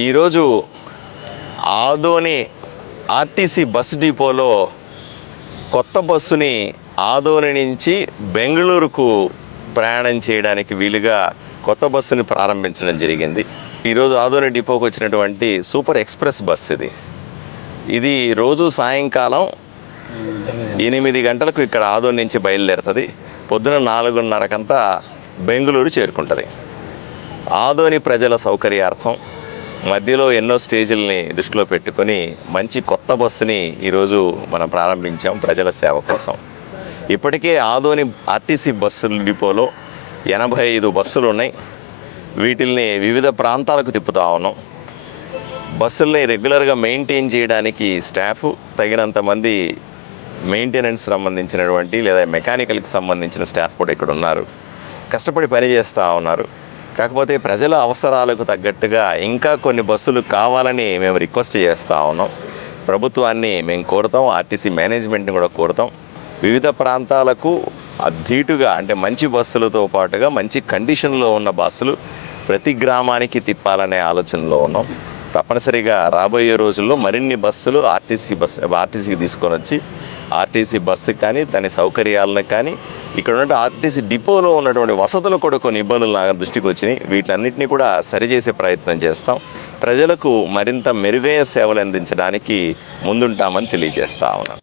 ఈరోజు Adoni RTC bus డిపోలో కొత్త బస్సుని ఆదోని నుంచి బెంగళూరుకు ప్రయాణం చేయడానికి వీలుగా కొత్త బస్సుని ప్రారంభించడం జరిగింది. ఈరోజు ఆదోని డిపోకు వచ్చినటువంటి సూపర్ ఎక్స్ప్రెస్ బస్ ఇది రోజు సాయంకాలం 8 గంటలకు ఇక్కడ ఆదోని నుంచి బయలుదేరుతుంది. పొద్దున 4:30కంతా బెంగళూరు చేరుకుంటుంది. ఆదోని ప్రజల సౌకర్యార్థం మధ్యలో ఎన్నో స్టేజీలని దృష్టిలో పెట్టుకొని మంచి కొత్త బస్సుని ఈరోజు మనం ప్రారంభించాం ప్రజల సేవ కోసం. ఇప్పటికే ఆదోని ఆర్టీసీ బస్సుల డిపోలో 85 బస్సులు ఉన్నాయి. వీటిల్ని వివిధ ప్రాంతాలకు తిప్పుతా ఉన్నాం. బస్సుల్ని రెగ్యులర్గా మెయింటైన్ చేయడానికి స్టాఫ్ తగినంత మంది మెయింటెనెన్స్ సంబంధించినటువంటి లేదా మెకానికల్కి సంబంధించిన స్టాఫ్ కూడా ఇక్కడ ఉన్నారు. కష్టపడి పని చేస్తూ ఉన్నారు. కాకపోతే ప్రజల అవసరాలకు తగ్గట్టుగా ఇంకా కొన్ని బస్సులు కావాలని మేము రిక్వెస్ట్ చేస్తూ ఉన్నాం. ప్రభుత్వాన్ని మేము కోరుతాం, ఆర్టీసీ మేనేజ్మెంట్ని కూడా కోరుతాం. వివిధ ప్రాంతాలకు ధీటుగా అంటే మంచి బస్సులతో పాటుగా మంచి కండిషన్లో ఉన్న బస్సులు ప్రతి గ్రామానికి తిప్పాలనే ఆలోచనలో ఉన్నాం. తప్పనిసరిగా రాబోయే రోజుల్లో మరిన్ని బస్సులు ఆర్టీసీకి తీసుకొని వచ్చి ఆర్టీసీ బస్సుకి కానీ దాని సౌకర్యాలను కానీ ఇక్కడ ఉన్నటువంటి ఆర్టీసీ డిపోలో ఉన్నటువంటి వసతులు కూడా కొన్ని ఇబ్బందులు నా దృష్టికి వచ్చినాయి. వీటన్నిటిని కూడా సరిచేసే ప్రయత్నం చేస్తాం. ప్రజలకు మరింత మెరుగైన సేవలు అందించడానికి ముందుంటామని తెలియజేస్తా ఉన్నాను.